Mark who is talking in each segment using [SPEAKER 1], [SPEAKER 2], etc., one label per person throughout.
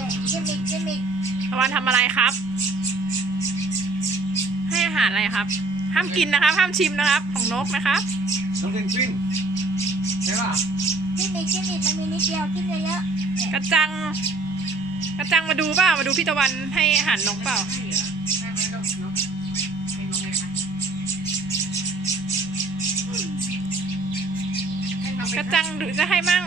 [SPEAKER 1] กิมมิกกิมมิก
[SPEAKER 2] ตะวันทำอะไรครับ ให้อาหารอะไรครับ ห้ามกินนะครับ ห้ามชิมนะครับ ของนกนะครับ
[SPEAKER 3] น้องเพนกวินใช่ป่ะ
[SPEAKER 1] กิมมิกกิมมิกมันมีนิดเดียวกินเยอะ
[SPEAKER 2] กระจัง กระจังมาดูเปล่ามาดูพี่ตะวันให้อาหารนกเปล่า กระจังดูจะให้มั่ง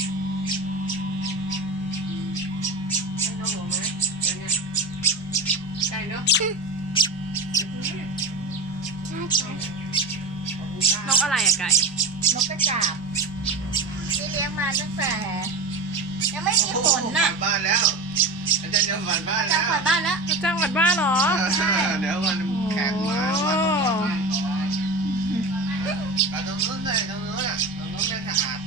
[SPEAKER 2] นกอะไรอะไก่
[SPEAKER 1] ๆนกกระจาบที่เลี้ยงมาตั้งแต่ยังไม่มีขนน่ะ
[SPEAKER 3] บ้านแล้วอาจารย์จะผ่านบ้าน
[SPEAKER 1] จะ
[SPEAKER 3] แล้ว
[SPEAKER 1] ผ่านบ้านแล้ว
[SPEAKER 2] กระจังหวัดบ้านเหรอ
[SPEAKER 3] เดี๋ยววันแข่งมา
[SPEAKER 2] โอ้
[SPEAKER 3] ตรงนู้นเลยตรงนู้นอ่ะตรงนู้นไม่สะอาด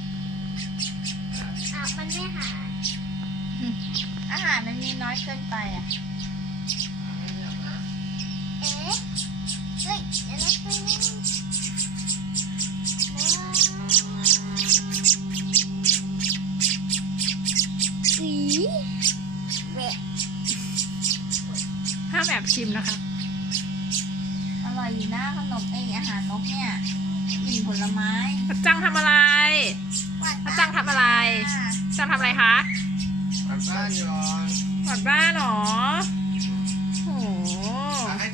[SPEAKER 1] มันไม่หาอาหารมันมีน้อยเกินไปอ่ะเอ๊ะเฮ้ยเดี๋ยวนะสีแหวะ
[SPEAKER 2] ห้ามแอบชิมนะคะ
[SPEAKER 1] อร่อยอยู่นะขนมอาหารนกเนี่ยกลิ่นผลไม้
[SPEAKER 2] กระจังทำอะไร กระจังทำอะไร กระจังทำอะไรคะ
[SPEAKER 3] ผ่านบ้านอยู่
[SPEAKER 2] หวัดบ้านเหรอโอ้โห
[SPEAKER 3] ให้